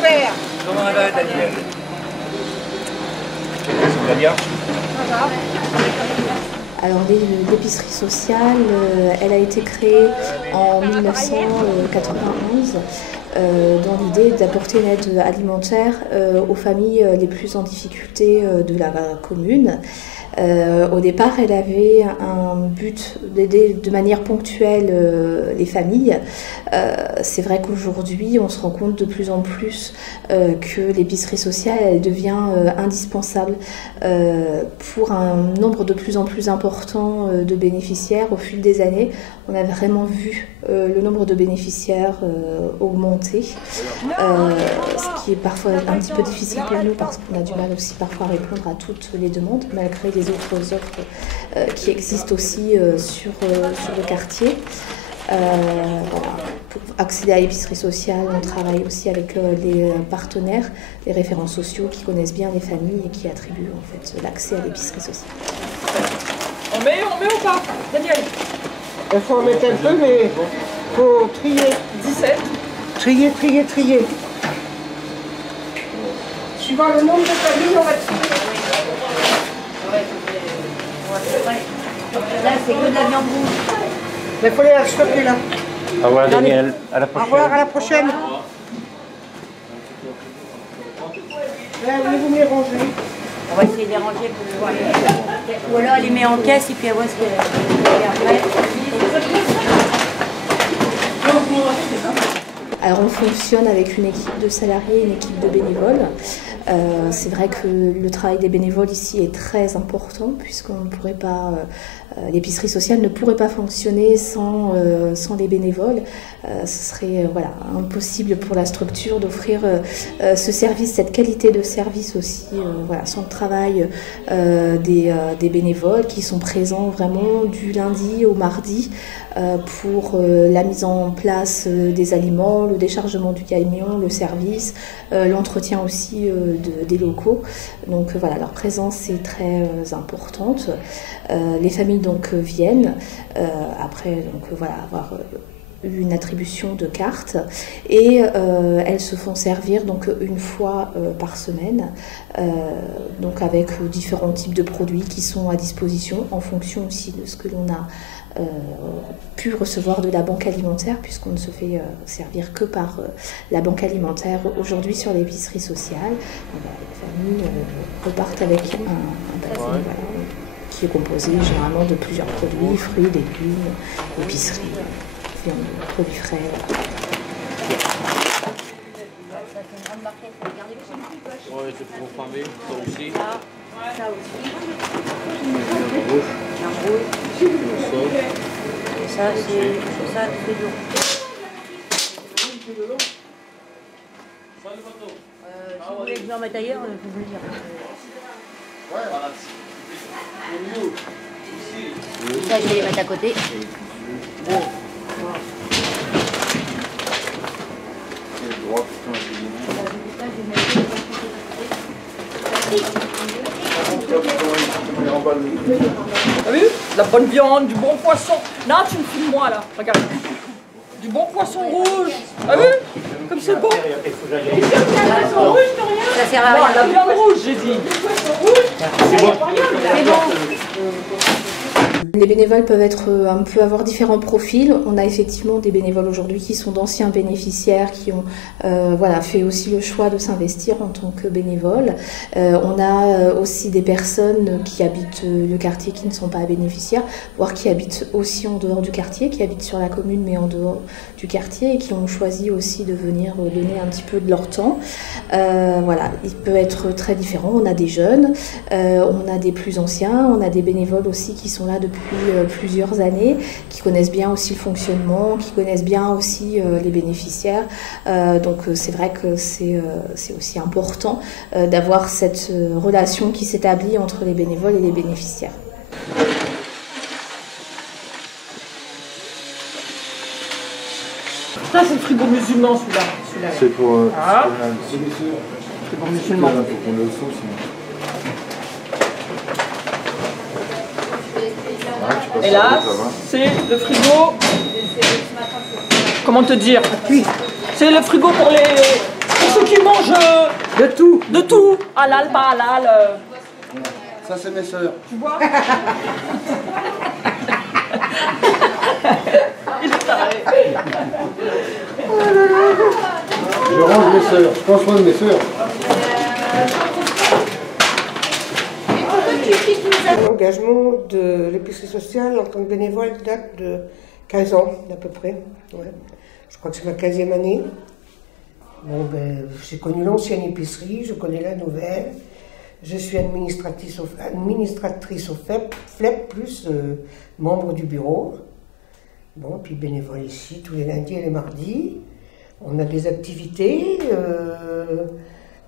verre. Comment va, Daniel? Ça va bien? Alors l'épicerie sociale, elle a été créée en 1991 dans l'idée d'apporter une aide alimentaire aux familles les plus en difficulté de la commune. Au départ, elle avait un but d'aider de manière ponctuelle les familles. C'est vrai qu'aujourd'hui, on se rend compte de plus en plus que l'épicerie sociale, elle devient indispensable pour un nombre de plus en plus important de bénéficiaires. Au fil des années, on a vraiment vu le nombre de bénéficiaires augmenter, ce qui est parfois un petit peu difficile pour nous parce qu'on a du mal aussi parfois à répondre à toutes les demandes, malgré les autres offres qui existent aussi sur le quartier. Voilà. Pour accéder à l'épicerie sociale, on travaille aussi avec les partenaires, les référents sociaux qui connaissent bien les familles et qui attribuent en fait l'accès à l'épicerie sociale. On met ou pas, Daniel? Il faut en mettre un peu, mais il faut trier. 17. Trier. Suivant le nombre de familles, on va trier. Là, c'est que de la viande rouge. Mais il faut les stopper là. Au revoir, Daniel. À la Au prochaine. revoir, à la prochaine. Là, vous les ranger. On va essayer de les ranger pour le voir. Ou alors elle les met en caisse et puis elle voit ce qu'elle fait après. Alors on fonctionne avec une équipe de salariés et une équipe de bénévoles. C'est vrai que le travail des bénévoles ici est très important puisqu'on ne pourrait pas, l'épicerie sociale ne pourrait pas fonctionner sans les bénévoles. Ce serait impossible pour la structure d'offrir ce service, cette qualité de service aussi, sans le travail des bénévoles qui sont présents vraiment du lundi au mardi pour la mise en place des aliments, le déchargement du camion, le service, l'entretien aussi des locaux. Donc leur présence est très importante. Les familles donc viennent après avoir une attribution de cartes et elles se font servir donc une fois par semaine, donc avec différents types de produits qui sont à disposition en fonction aussi de ce que l'on a pu recevoir de la banque alimentaire, puisqu'on ne se fait servir que par la banque alimentaire aujourd'hui sur l'épicerie sociale. Les familles repartent avec un panier qui est composé généralement de plusieurs produits, fruits, légumes, épicerie, produits frais. Ouais, c'est pour farmer, ça aussi. Ça aussi. Ça, c'est ça, c'est de l'eau. Si vous voulez que je en mette ailleurs, je peux vous le dire. Ça, je vais les mettre à côté. T'as vu? La bonne viande, du bon poisson. Non, tu me filmes moi là, regarde. Du bon poisson rouge. T'as vu? Comme c'est bon. Ça sert à Non, rien. la viande rouge, j'ai dit. C'est bon. Les bénévoles peuvent avoir différents profils. On a effectivement des bénévoles aujourd'hui qui sont d'anciens bénéficiaires, qui ont fait aussi le choix de s'investir en tant que bénévoles. On a aussi des personnes qui habitent le quartier qui ne sont pas bénéficiaires, voire qui habitent aussi en dehors du quartier, qui habitent sur la commune mais en dehors du quartier et qui ont choisi aussi de venir donner un petit peu de leur temps. Il peut être très différent. On a des jeunes, on a des plus anciens, on a des bénévoles aussi qui sont là depuis plusieurs années, qui connaissent bien aussi le fonctionnement, qui connaissent bien aussi les bénéficiaires. Donc c'est vrai que c'est aussi important d'avoir cette relation qui s'établit entre les bénévoles et les bénéficiaires. Ça, c'est le frigo musulman celui-là. C'est pour... Frigo musulman. Pour qu'on le sauce, Et là, c'est le frigo. Comment te dire? C'est le frigo pour les ceux qui mangent De tout. de tout, halal, pas halal. Ça, c'est mes sœurs. Tu vois. Il est taré. Je range mes sœurs. Je prends soin de mes sœurs. L'engagement de l'épicerie sociale en tant que bénévole date de 15 ans à peu près. Ouais. Je crois que c'est ma 15e année. Bon, ben, j'ai connu l'ancienne épicerie, je connais la nouvelle. Je suis administratrice au FLEP, plus membre du bureau. Bon, puis bénévole ici tous les lundis et les mardis. On a des activités.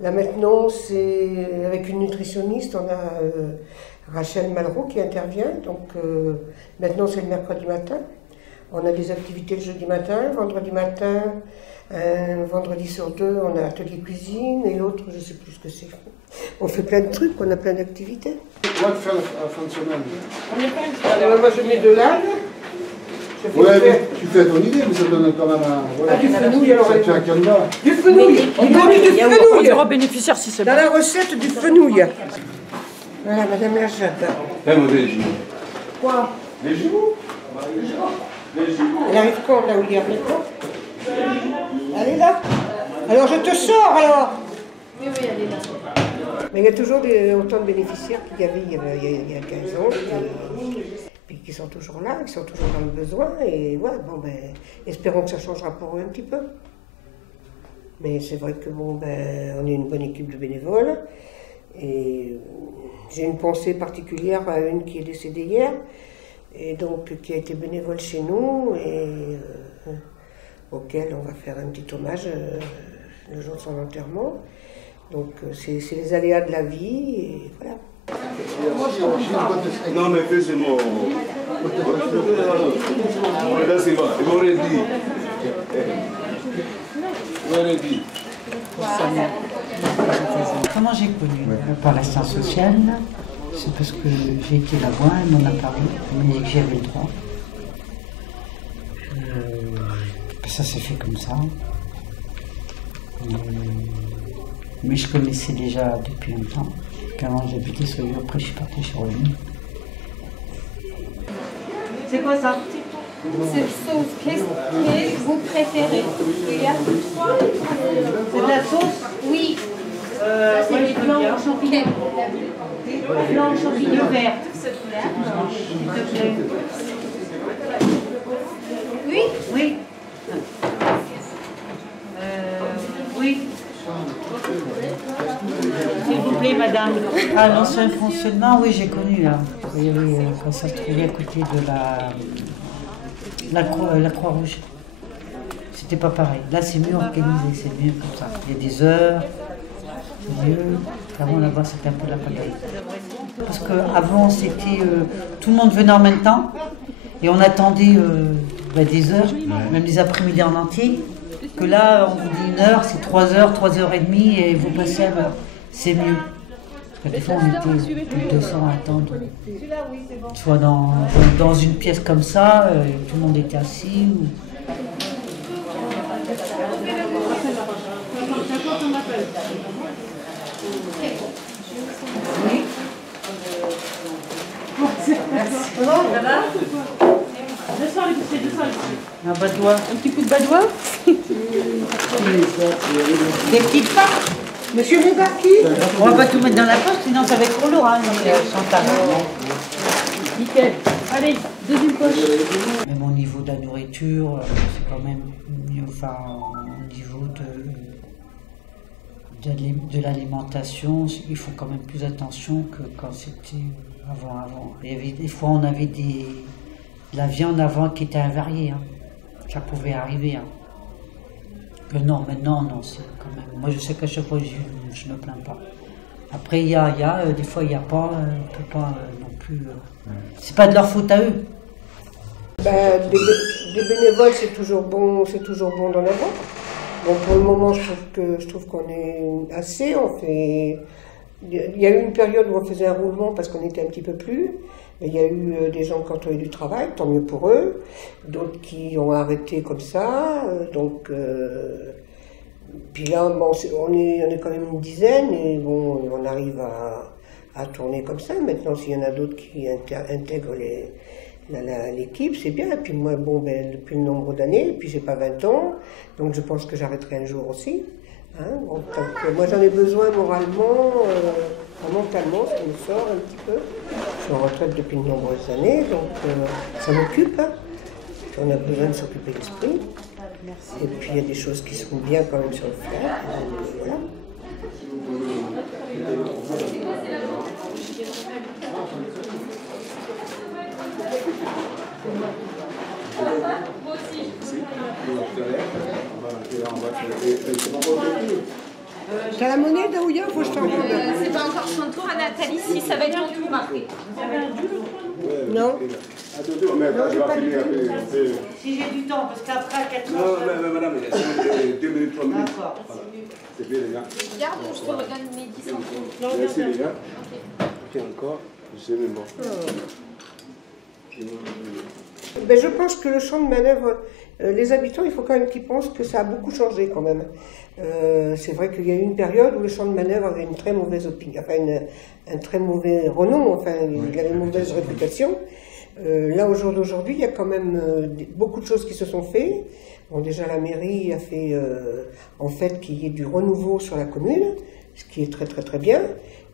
Là maintenant, c'est avec une nutritionniste, on a Rachel Malraux qui intervient. Donc maintenant, c'est le mercredi matin. On a des activités le jeudi matin, vendredi matin, vendredi sur 2, on a atelier cuisine et l'autre, je ne sais plus ce que c'est. On fait plein de trucs, on a plein d'activités. Moi, de faire la fin de semaine. Alors moi, je mets de l'âne. Ouais, mais tu fais ton idée, mais ça donne quand même un. Voilà. Du fenouil, alors. Ça te fait un canevas. Du fenouil. On donne du On fenouil. dira bénéficiaire si c'est Dans bon. la recette du fenouil. Voilà, Madame la Jade. Quoi? Les joues. Elle arrive quand, là, William? Elle est là. Alors, je te sors, alors. Oui, elle est là. Mais il y a toujours autant de bénéficiaires qu'il y avait il y a 15 ans, puis qui sont toujours là, qui sont toujours dans le besoin. Et ouais, bon, ben, espérons que ça changera pour eux un petit peu. Mais c'est vrai que bon, ben, on est une bonne équipe de bénévoles. Et j'ai une pensée particulière à une qui est décédée hier, et donc qui a été bénévole chez nous, et auquel on va faire un petit hommage le jour de son enterrement. Donc c'est les aléas de la vie, et voilà. Non, mais fais ce mot. Là, c'est bon. Il m'aurait dit. Il m'aurait dit. Comment j'ai connu par l'assistance sociale? C'est parce que j'ai été là-bas, elle m'en a parlé, elle m'a dit que j'avais le droit. Ça s'est fait comme ça. Mais je connaissais déjà depuis longtemps. Qu'avant j'habitais sur l'île, après je suis partie chez Revenu. C'est quoi ça? C'est sauce. Qu'est-ce que vous préférez? C'est de la sauce? Oui. C'est des blancs en champignons. Blancs en champignons verts. Oui? Oui. Oui. S'il vous plaît, madame. Ah, l'ancien fonctionnement, oui, j'ai connu là. Il y avait, quand ça se trouvait à côté de la Croix-Rouge. C'était pas pareil. Là, c'est mieux organisé, c'est mieux comme ça. Il y a des heures, c'est mieux. Avant, là-bas, c'était un peu la pagaille. Parce qu'avant, c'était. Tout le monde venait en même temps. Et on attendait des heures, même des après-midi en entier. Que là, on vous dit 1 heure, c'est 3 heures, 3 heures et demie, et vous passez à l'heure. C'est mieux. Parce que des fois, on était plus de 200 à attendre. Soit dans une pièce comme ça, tout le monde était assis. Oui. Ça va? Un badois. un petit coup de badois. Des petites pâtes. Monsieur Moubarki? On va pas tout mettre dans la poche, sinon ça va être trop lourd, hein, Chantal. Nickel. Allez, deuxième poche. Même au niveau de la nourriture, c'est quand même mieux, enfin, au niveau de l'alimentation, ils font quand même plus attention que quand c'était avant. Il y avait, des fois, on avait de la viande avant qui était avariée, hein. Ça pouvait arriver, hein. Que non, maintenant, non, c'est quand même... Moi, je sais qu'à chaque fois, je me plains pas. Après, il y a des fois, il n'y a pas, on ne peut pas non plus... C'est pas de leur faute à eux. Ben, des bénévoles, c'est toujours bon d'en avoir. Bon, pour le moment, je trouve qu'on est assez. Il y a eu une période où on faisait un roulement parce qu'on était un petit peu plus. Il y a eu des gens qui ont trouvé du travail, tant mieux pour eux. D'autres qui ont arrêté comme ça. Puis là, bon, on est quand même une dizaine, et bon, on arrive à tourner comme ça. Maintenant, s'il y en a d'autres qui intègrent l'équipe, c'est bien. Et puis moi, bon, ben, depuis le nombre d'années, puis j'ai pas 20 ans, donc je pense que j'arrêterai un jour aussi. Hein, donc, moi, j'en ai besoin moralement, mentalement, ça me sort un petit peu. Je suis en retraite depuis de nombreuses années, donc ça m'occupe. Hein. On a besoin de s'occuper de l'esprit. Et puis il y a des choses qui sont bien quand même sur le flair. Voilà. T'as la monnaie, Daouya? Faut que je t'en rende. C'est pas encore son tour à Nathalie, si ça va être ton tour marqué. Non. Attention, mais quand je vais finir après. Si j'ai du temps, parce qu'après à 4 Non, heures. mais madame, il y a 2 minutes, 3 minutes. D'accord. Voilà. C'est bien, les gars. Regarde, je te redonne mes 10 centimes. Merci, les gars. Tiens, encore. Je sais même pas. Ben, je pense que le champ de manœuvre, les habitants, il faut quand même qu'ils pensent que ça a beaucoup changé quand même. C'est vrai qu'il y a eu une période où le champ de manœuvre avait une très mauvaise opinion, enfin un très mauvais renom, enfin il avait une mauvaise réputation. Là, au jour d'aujourd'hui, il y a quand même beaucoup de choses qui se sont faites. Bon, déjà, la mairie a fait en fait qu'il y ait du renouveau sur la commune, ce qui est très très très bien,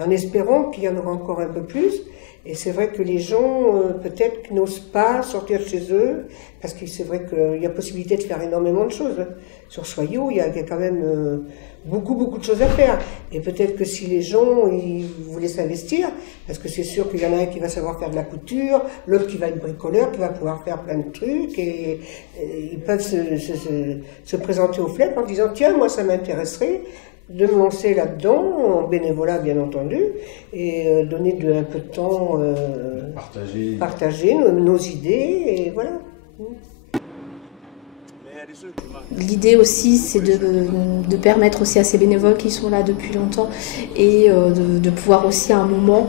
en espérant qu'il y en aura encore un peu plus. Et c'est vrai que les gens, peut-être, n'osent pas sortir de chez eux, parce que c'est vrai qu'il y a possibilité de faire énormément de choses. Sur Soyaux, il y a quand même beaucoup de choses à faire. Et peut-être que si les gens ils voulaient s'investir, parce que c'est sûr qu'il y en a un qui va savoir faire de la couture, l'autre qui va être bricoleur, qui va pouvoir faire plein de trucs, et ils peuvent se présenter au FLEP en disant « Tiens, moi ça m'intéresserait ». De me lancer là-dedans, en bénévolat bien entendu, et donner un peu de temps, partager nos idées, et voilà. L'idée aussi, c'est de permettre aussi à ces bénévoles qui sont là depuis longtemps et de pouvoir aussi à un moment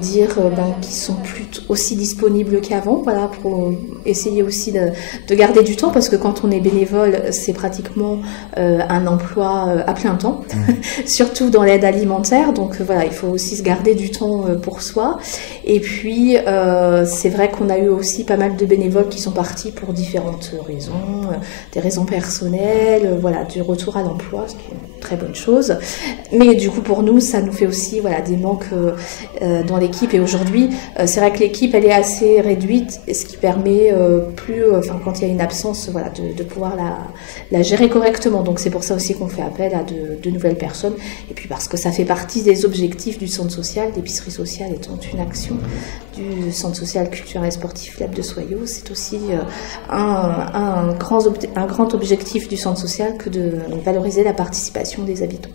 dire qu'ils sont plus aussi disponibles qu'avant, voilà, pour essayer aussi de garder du temps, parce que quand on est bénévole, c'est pratiquement un emploi à plein temps, surtout dans l'aide alimentaire, donc voilà, il faut aussi se garder du temps pour soi. Et puis, c'est vrai qu'on a eu aussi pas mal de bénévoles qui sont partis pour différentes raisons, des raisons personnelles, voilà, du retour à l'emploi, ce qui est une très bonne chose. Mais du coup, pour nous, ça nous fait aussi voilà, des manques dans l'équipe. Et aujourd'hui, c'est vrai que l'équipe, elle est assez réduite, ce qui permet quand il y a une absence, voilà, de pouvoir la gérer correctement. Donc c'est pour ça aussi qu'on fait appel à de nouvelles personnes. Et puis parce que ça fait partie des objectifs du centre social, l'épicerie sociale étant une action du centre social culturel et sportif FLEP de Soyaux. C'est aussi un grand objectif du centre social que de valoriser la participation des habitants.